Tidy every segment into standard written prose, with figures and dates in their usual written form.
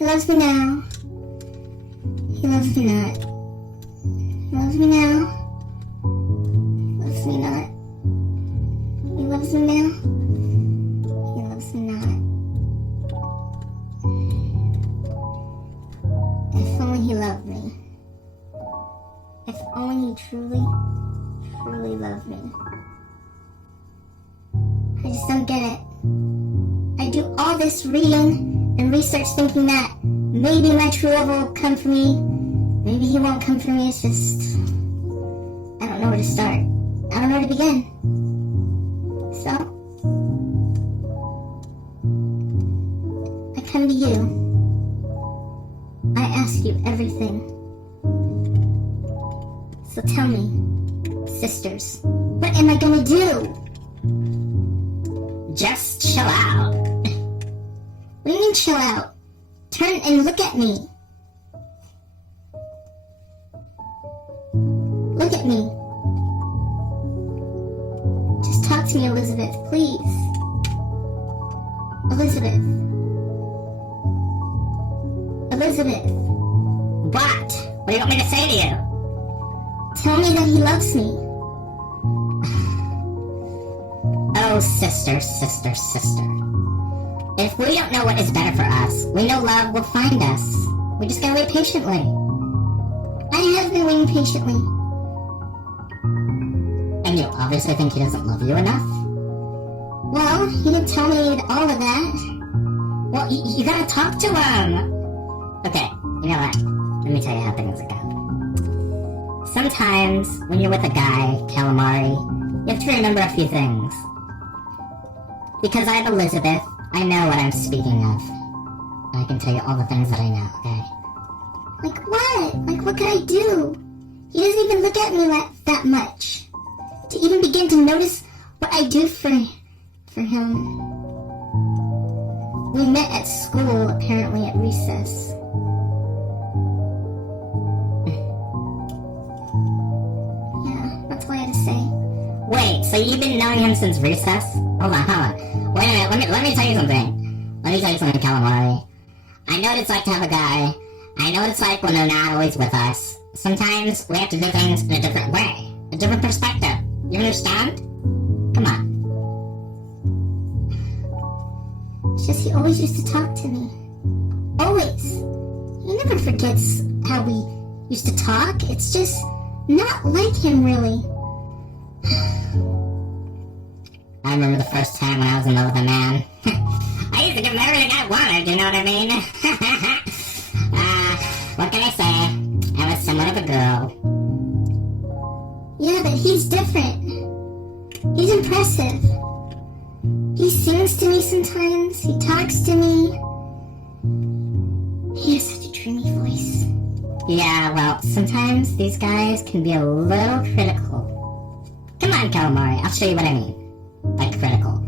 He loves me now. He loves me not. He loves me now. He loves me not. He loves me now. He loves me not. If only he loved me. If only he truly, truly loved me. I just don't get it. I do all this reading and research thinking that maybe my true love will come for me. Maybe he won't come for me. It's just... I don't know where to start. I don't know where to begin. So... I come to you. I ask you everything. So tell me, sisters, what am I gonna do? Just chill out. What do you mean chill out? Turn and look at me. Look at me. Just talk to me, Elizabeth, please. Elizabeth. Elizabeth. What? What do you want me to say to you? Tell me that he loves me. Oh, sister, sister, sister. If we don't know what is better for us, we know love will find us. We just gotta wait patiently. I have been waiting patiently. And you obviously think he doesn't love you enough? Well, he didn't tell me all of that. Well, you gotta talk to him. Okay, you know what? Let me tell you how things go. Sometimes, when you're with a guy, calamari, you have to remember a few things. Because I'm Elizabeth, I know what I'm speaking of. I can tell you all the things that I know, okay? Like what? Like what could I do? He doesn't even look at me that much. To even begin to notice what I do for him. We met at school, apparently at recess. Yeah, that's all I had to say. Wait, so you've been knowing him since recess? Hold on. Wait a minute, let me tell you something. Let me tell you something, calamari. I know what it's like to have a guy. I know what it's like when they're not always with us. Sometimes we have to do things in a different way. A different perspective. You understand? Come on. It's just he always used to talk to me. Always. He never forgets how we used to talk. It's just not like him, really. I remember the first time when I was in love with a man. I used to give him everything I wanted, you know what I mean? What can I say? I was somewhat of a girl. Yeah, but he's different. He's impressive. He sings to me sometimes. He talks to me. He has such a dreamy voice. Yeah, well, sometimes these guys can be a little critical. Come on, calamari, I'll show you what I mean by critical.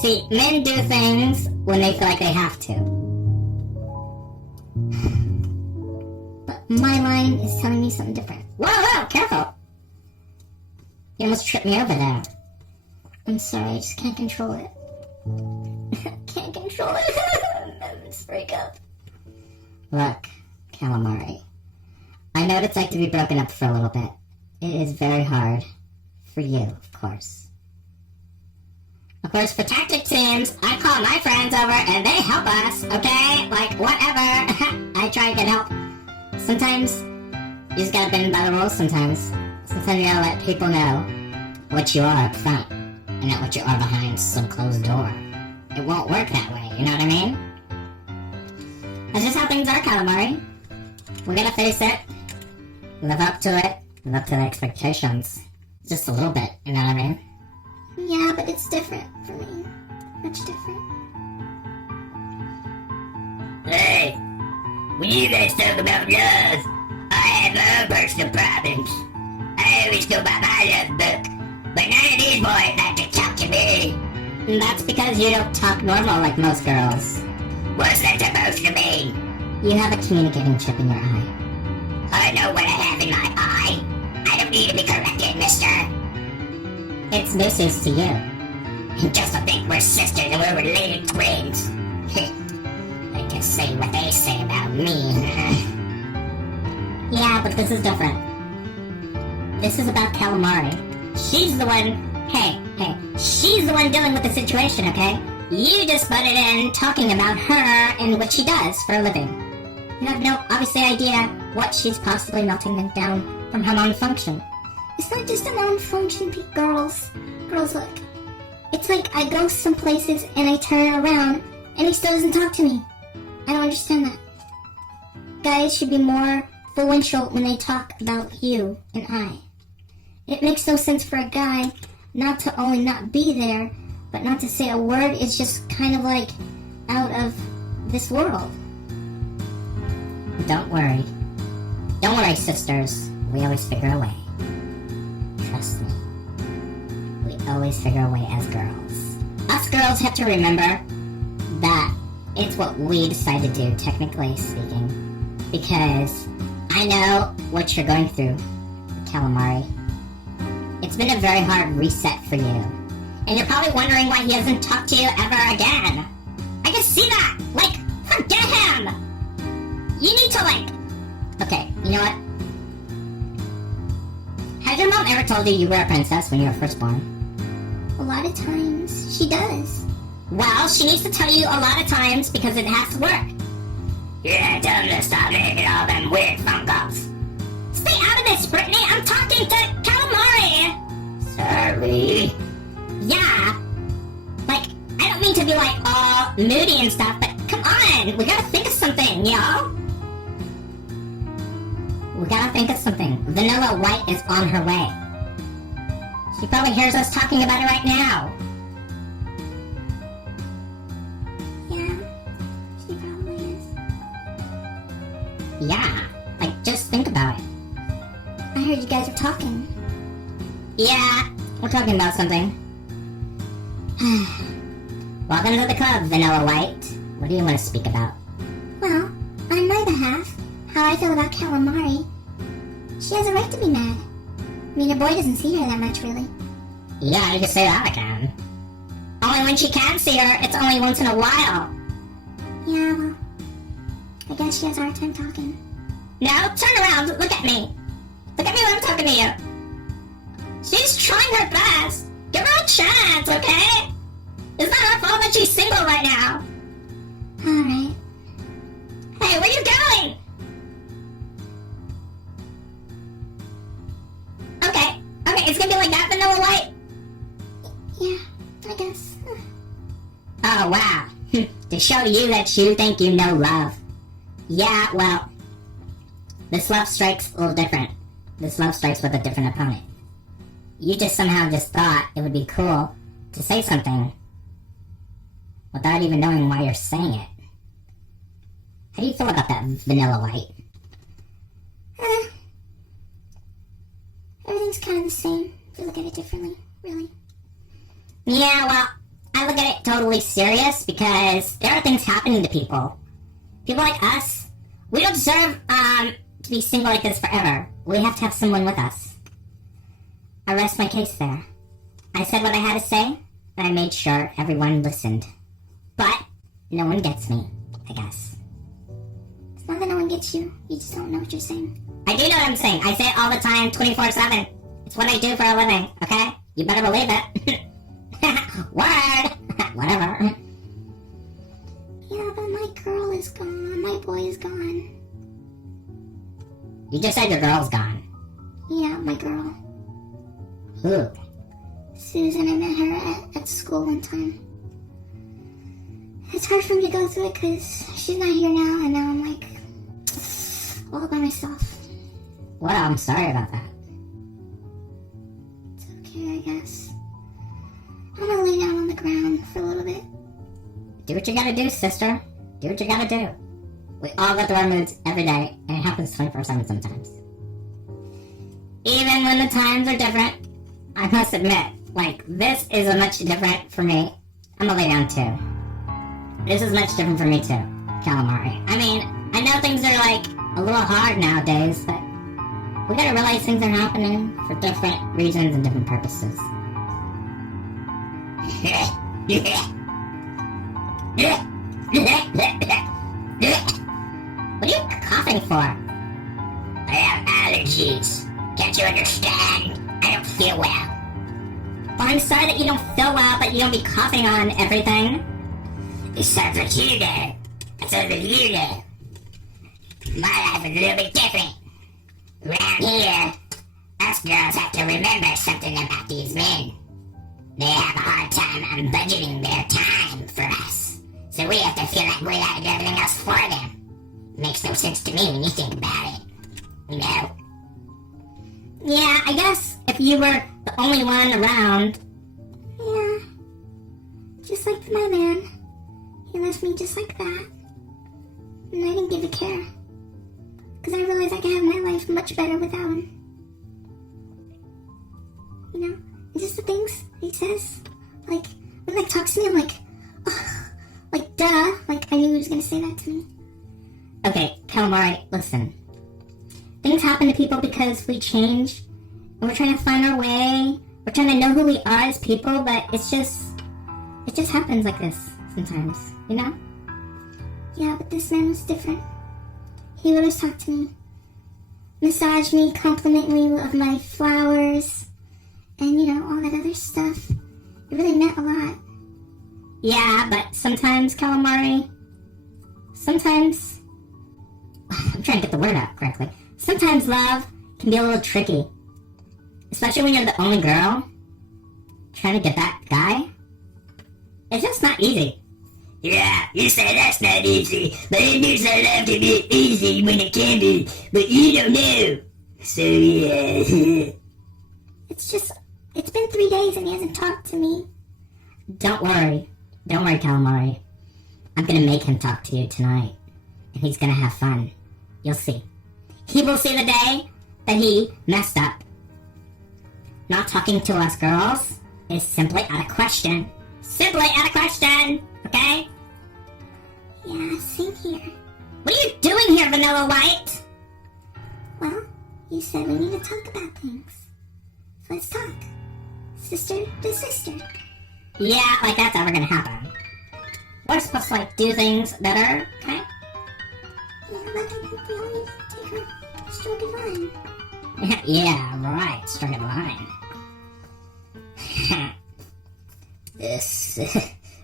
See, men do things when they feel like they have to. But my line is telling me something different. Whoa, careful! You almost tripped me over there. I'm sorry, I just can't control it. Can't control it. Let's break up. Look, calamari. I know what it's like to be broken up for a little bit. It is very hard. For you, of course. Of course, for tactic teams, I call my friends over and they help us, okay? Like, whatever. I try and get help. Sometimes, you just gotta bend by the rules sometimes. Sometimes you gotta let people know what you are up front and not what you are behind some closed door. It won't work that way, you know what I mean? That's just how things are, calamari. We gotta face it. Live up to it. Live up to the expectations. Just a little bit, you know what I mean? Yeah, but it's different for me. Much different. Hey, when you guys talk about love, I have my own personal problems. I always go by my love book, but none of these boys like to talk to me. And that's because you don't talk normal like most girls. What's that supposed to mean? You have a communicating chip in your eye. I know what I have in my eye. I don't need to be corrected, mister. It's nuisance to you. Just to think we're sisters and we're related twins. I guess can't say what they say about me. Yeah, but this is different. This is about calamari. She's the one... Hey, she's the one dealing with the situation, okay? You just butted in talking about her and what she does for a living. You have no, obviously, idea what she's possibly melting down from her malfunction. It's not just a malfunction, girls. Girls, look. It's like I go some places and I turn around and he still doesn't talk to me. I don't understand that. Guys should be more influential when they talk about you and I. It makes no sense for a guy not to only not be there, but not to say a word. Is just kind of like out of this world. Don't worry. Don't worry, sisters. We always figure a way. Trust me. We always figure a way as girls. Us girls have to remember that it's what we decide to do, technically speaking. Because I know what you're going through, calamari. It's been a very hard reset for you. And you're probably wondering why he hasn't talked to you ever again. I can see that! Like, forget him! You need to, like... Okay, you know what? Has your mom ever told you you were a princess when you were first born? A lot of times, she does. Well, she needs to tell you a lot of times because it has to work. Yeah, tell them to stop making all them weird phone calls. Stay out of this, Brittany! I'm talking to calamari! Sorry. Yeah. Like, I don't mean to be like all moody and stuff, but come on! We gotta think of something, yo! We gotta think of something. Vanilla White is on her way. She probably hears us talking about it right now. Yeah, she probably is. Yeah, like, just think about it. I heard you guys were talking. Yeah, we're talking about something. Welcome to the club, Vanilla White. What do you want to speak about? Well, on my behalf, how I feel about calamari, she has a right to be mad. I mean, your boy doesn't see her that much, really. Yeah, you can say that again. Only when she can see her, it's only once in a while. Yeah, well, I guess she has a hard time talking. Now, turn around, look at me. Look at me when I'm talking to you. She's trying her best. Give her a chance, okay? It's not her fault that she's single right now. Alright. Hey, where you going? Okay, it's gonna be like that, Vanilla White? Yeah, I guess. Oh, wow. To show you that you think you know love. Yeah, well, this love strike's a little different. This love strike's with a different opponent. You just somehow just thought it would be cool to say something without even knowing why you're saying it. How do you feel about that, Vanilla White? Everything's kind of the same if you look at it differently, really. Yeah, well, I look at it totally serious because there are things happening to people. People like us, we don't deserve to be single like this forever. We have to have someone with us. I rest my case there. I said what I had to say, and I made sure everyone listened. But no one gets me, I guess. It's not that no one gets you, you just don't know what you're saying. I do know what I'm saying. I say it all the time, 24/7. It's what I do for a living, okay? You better believe it. Word! Whatever. Yeah, but my girl is gone. My boy is gone. You just said your girl's gone. Yeah, my girl. Who? Susan, I met her at school one time. It's hard for me to go through it because she's not here now, and now I'm like all by myself. Well, I'm sorry about that. It's okay, I guess. I'm gonna lay down on the ground for a little bit. Do what you gotta do, sister. Do what you gotta do. We all go through our moods every day, and it happens 24/7 sometimes. Even when the times are different, I must admit, like, this is a much different for me. I'm gonna lay down too. This is much different for me too, calamari. I mean, I know things are like a little hard nowadays, but we gotta realize things are happening for different reasons and different purposes. What are you coughing for? I have allergies. Can't you understand? I don't feel well. Well, I'm sorry that you don't feel well, but you don't be coughing on everything. It sounds like you know. It sounds like you know. My life is a little bit different. Around here, us girls have to remember something about these men. They have a hard time on budgeting their time for us. So we have to feel like we gotta do everything else for them. Makes no sense to me when you think about it. You know? Yeah, I guess if you were the only one around. Yeah. Just like my man. He left me just like that. And I didn't give a care. Because I realized I could have my life much better without him. You know? And just the things he says. Like, when he talks to me, I'm like, oh, like, duh. Like, I knew he was going to say that to me. Okay, Calamari, listen. Things happen to people because we change, and we're trying to find our way. We're trying to know who we are as people, but it just happens like this sometimes, you know? Yeah, but this man was different. He would always talk to me, massage me, compliment me of my flowers, and, you know, all that other stuff. It really meant a lot. Yeah, but sometimes, Calamari, sometimes, I'm trying to get the word out correctly. Sometimes love can be a little tricky. Especially when you're the only girl trying to get that guy. It's just not easy. Yeah, you say that's not easy, but it needs a love to be easy when it can be, but you don't know. So yeah. It's been 3 days and he hasn't talked to me. Don't worry, Calamari. I'm gonna make him talk to you tonight. And he's gonna have fun. You'll see. He will see the day that he messed up. Not talking to us girls is simply out of question. Simply out of question, okay? Yeah, same here. What are you doing here, Vanilla White? Well, you said we need to talk about things. So let's talk. Sister to sister. Yeah, like that's ever gonna happen. We're supposed to, like, do things better, okay? Yeah, but I think we all need to take our stroke of line. Yeah, right, straight line.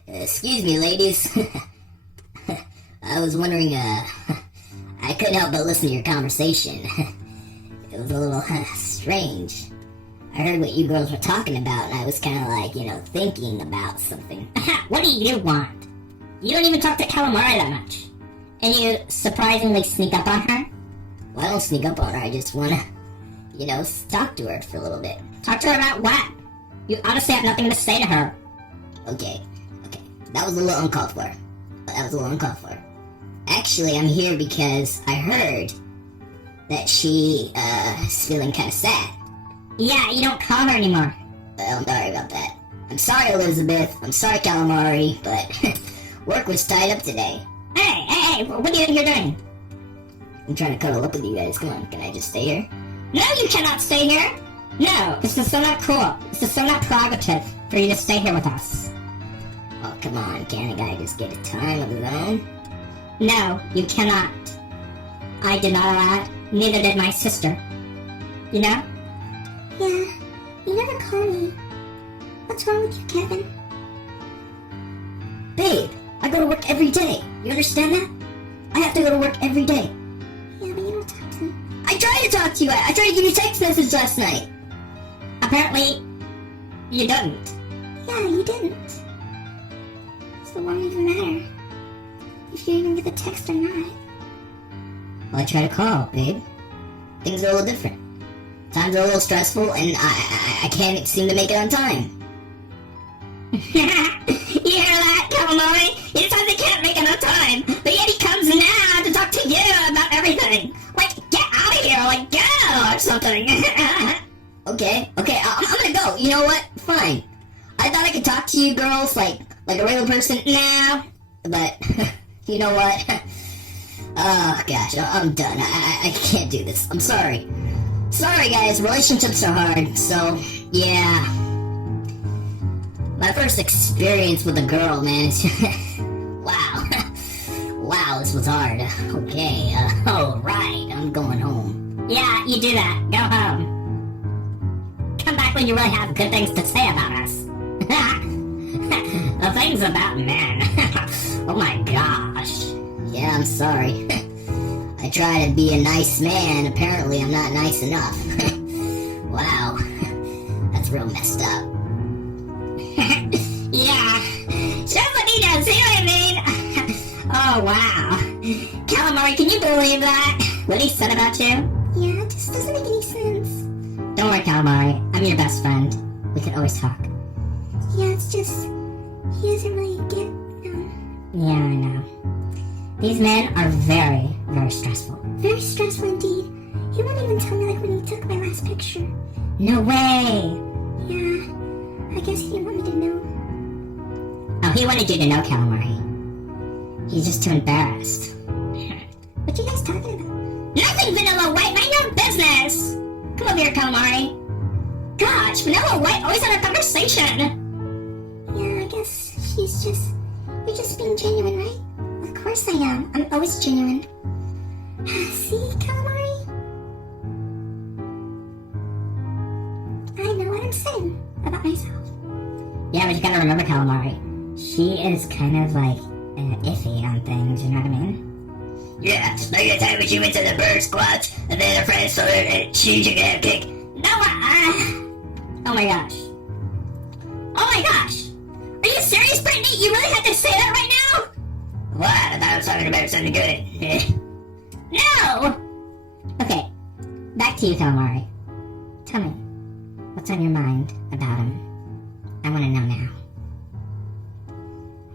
Excuse me, ladies. I was wondering, I couldn't help but listen to your conversation. It was a little strange. I heard what you girls were talking about, and I was kind of like, you know, thinking about something. What do you want? You don't even talk to Calamari that much. And you surprisingly sneak up on her? Well, I don't sneak up on her, I just want to, you know, talk to her for a little bit. Talk to her about what? You honestly have nothing to say to her. Okay. That was a little uncalled for. Actually, I'm here because I heard that she, is feeling kind of sad. Yeah, you don't call her anymore. Well, I'm sorry about that. I'm sorry, Elizabeth. I'm sorry, Calamari, but work was tied up today. Hey, what do you think you're doing? I'm trying to cuddle up with you guys. Come on, can I just stay here? No, you cannot stay here. No, this is so not cool. This is so not prerogative for you to stay here with us. Oh, come on. Can't a guy just get a time of his own? No, you cannot. I did not allow it. Neither did my sister. You know? Yeah, you never call me. What's wrong with you, Kevin? Babe, I go to work every day. You understand that? I have to go to work every day. Yeah, but you don't talk to me. I tried to talk to you. I tried to give you a text message last night. Apparently, you didn't. Yeah, you didn't. So why even matter? If you even get the text or not. Well, I try to call, babe. Things are a little different. Times are a little stressful, and I can't seem to make it on time. You hear that, Calamari? He says he can't make it on time, but yet he comes now to talk to you about everything. Like, get out of here, like, go, or something. Okay, I'm gonna go. You know what? Fine. I thought I could talk to you girls like a regular person. No. But, you know what? Oh, gosh, I'm done. I can't do this. I'm sorry. Sorry, guys. Relationships are hard, so, yeah. My first experience with a girl, man, is wow. Wow, this was hard. Okay, alright, I'm going home. Yeah, you do that. Go home. Come back when you really have good things to say about us. The things about men. Oh my gosh. Yeah, I'm sorry. I try to be a nice man, apparently I'm not nice enough. Wow, that's real messed up. Yeah. Somebody does, see what I mean? Oh wow. Calamari, can you believe that? What he said about you? Yeah, it just doesn't make any sense. Don't worry, Calamari. I'm your best friend. We can always talk. Yeah, it's just, he doesn't really get, Yeah, I know. These men are very, very stressful. very stressful indeed. He won't even tell me like when he took my last picture. No way! Yeah, I guess he didn't want me to know. Oh, he wanted you to know, Calamari. He's just too embarrassed. What you guys talking about? Nothing, Vanilla White! Mind your business! Come over here, Calamari. Gosh, Vanilla White always had a conversation! Yeah, I guess you're just being genuine, right? Of course I am. I'm always genuine. See, Calamari? I know what I'm saying about myself. Yeah, but you gotta remember, Calamari. She is kind of like iffy on things, you know what I mean? Yeah, like the time when she went to the bird squatch, and then her friends told her that she took a kick. No, oh my gosh. Oh my gosh! Are you serious, Brittany? You really had to say that right now? What? I thought I was talking about something good. No! Okay, back to you, Calamari. Tell me, what's on your mind about him? I want to know now.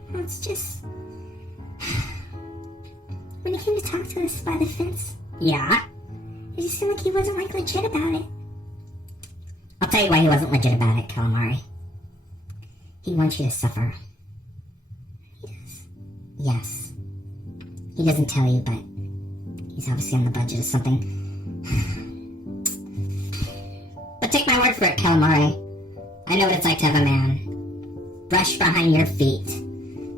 Well, it's just... When he came to talk to us by the fence, Yeah? it just seemed like he wasn't like legit about it. I'll tell you why he wasn't legit about it, Calamari. He wants you to suffer. He does. Yes. He doesn't tell you, but he's obviously on the budget or something. But take my word for it, Calamari. I know what it's like to have a man brush behind your feet,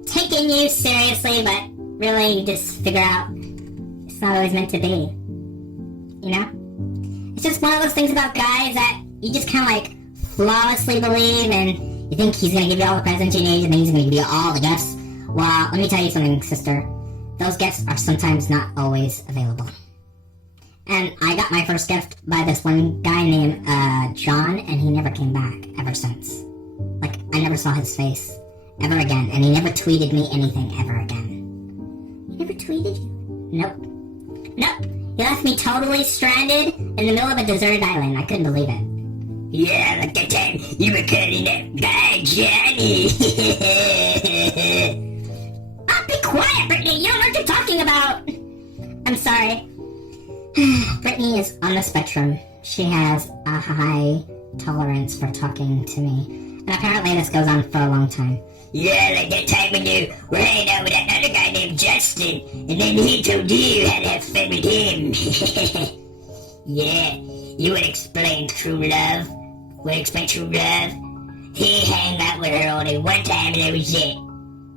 taking you seriously, but really you just figure out it's not always meant to be. You know? It's just one of those things about guys that you just kind of like flawlessly believe, and you think he's gonna give you all the presents you need, and then he's gonna give you all the gifts. Well, let me tell you something, sister. Those gifts are sometimes not always available. And I got my first gift by this one guy named John, and he never came back ever since. Like, I never saw his face ever again, and he never tweeted me anything ever again. He never tweeted you. Nope. Nope. He left me totally stranded in the middle of a deserted island. I couldn't believe it. Yeah, like that time you were calling that guy Johnny. Oh, be quiet, Brittany! You don't know what you're talking about! I'm sorry. Brittany is on the spectrum. She has a high tolerance for talking to me. And apparently this goes on for a long time. Yeah, like that time when you were hanging out with that other guy named Justin, and then he told you how to have fun with him. Yeah, you would explain true love. Would explain true love. He hung out with her only one time and that was it.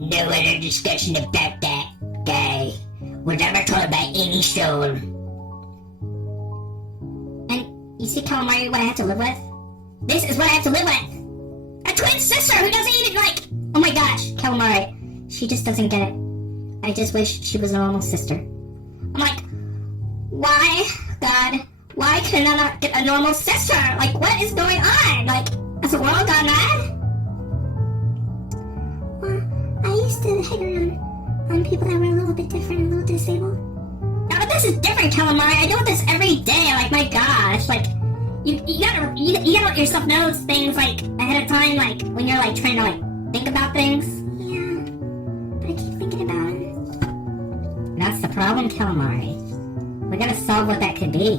No other discussion about that guy was ever told by any soul. And you see, Calamari, what I have to live with? This is what I have to live with! A twin sister who doesn't even like... Oh my gosh, Calamari. She just doesn't get it. I just wish she was a normal sister. I'm like, why, God, why can I not get a normal sister? Like, what is going on? Like, has the world gone mad? Well, I used to hang around on people that were a little bit different, a little disabled. No, but this is different, Calamari. I deal with this every day. Like, my gosh, like, you gotta let yourself know things, like, ahead of time, like, when you're, like, trying to, like, think about things. Yeah, but I keep thinking about it. That's the problem, Calamari. We gotta solve what that could be.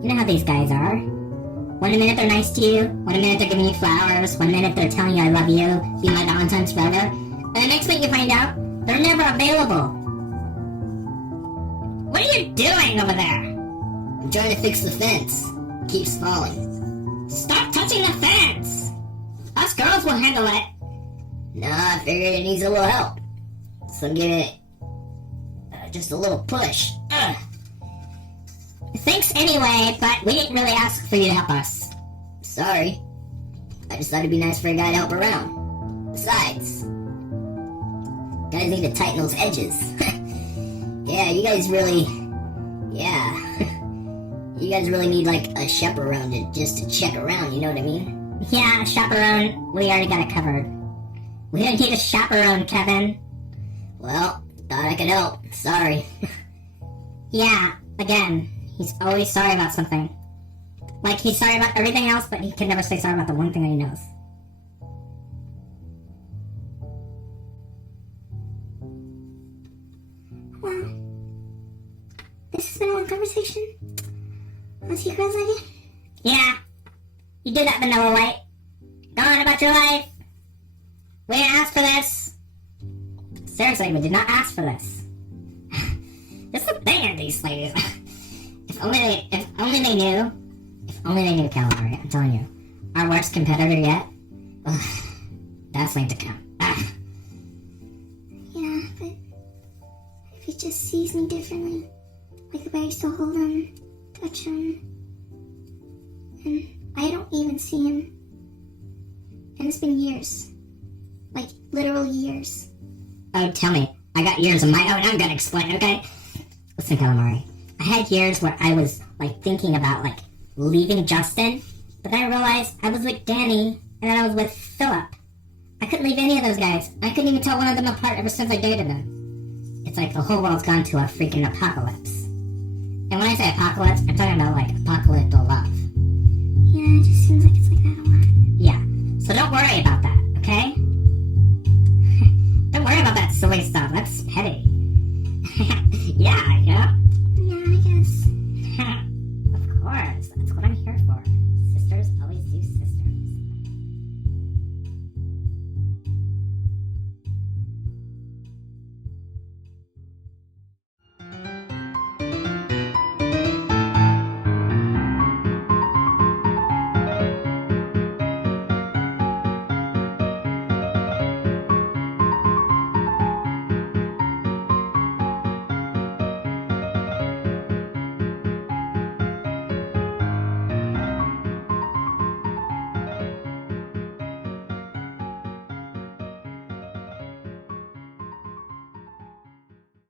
You know how these guys are. One minute they're nice to you, one minute they're giving you flowers, one minute they're telling you I love you, be my Valentine's forever, and the next minute you find out they're never available. What are you doing over there? I'm trying to fix the fence. It keeps falling. Stop touching the fence! Us girls will handle it. Nah, I figured it needs a little help. So I'm giving it just a little push. Ugh. Thanks anyway, but we didn't really ask for you to help us. Sorry. I just thought it'd be nice for a guy to help around. Besides, guys need to tighten those edges. Yeah, you guys really... Yeah. You guys really need, like, a chaperone just to check around, you know what I mean? Yeah, chaperone. We already got it covered. We don't need a chaperone, Kevin. Well, thought I could help. Sorry. Yeah, again, he's always sorry about something. Like, he's sorry about everything else, but he can never say sorry about the one thing that he knows. Well, this has been a long conversation. What's your girl's idea? Yeah, you did that, Vanilla White. Go on about your life. We didn't ask for this. Seriously, we did not ask for this. This is the thing of these ladies. If only they knew. If only they knew, Calamari. I'm telling you, our worst competitor yet. Ugh, that's like to come. Ugh. Yeah, but if he just sees me differently, like the way I used to hold him, touch him, and I don't even see him. And it's been years. Like, literal years. Oh, tell me. I got years of my own. I'm gonna explain, okay? Listen, Calamari. I had years where I was, like, thinking about, like, leaving Justin, but then I realized I was with Danny, and then I was with Philip. I couldn't leave any of those guys. I couldn't even tell one of them apart ever since I dated them. It's like the whole world's gone to a freaking apocalypse. And when I say apocalypse, I'm talking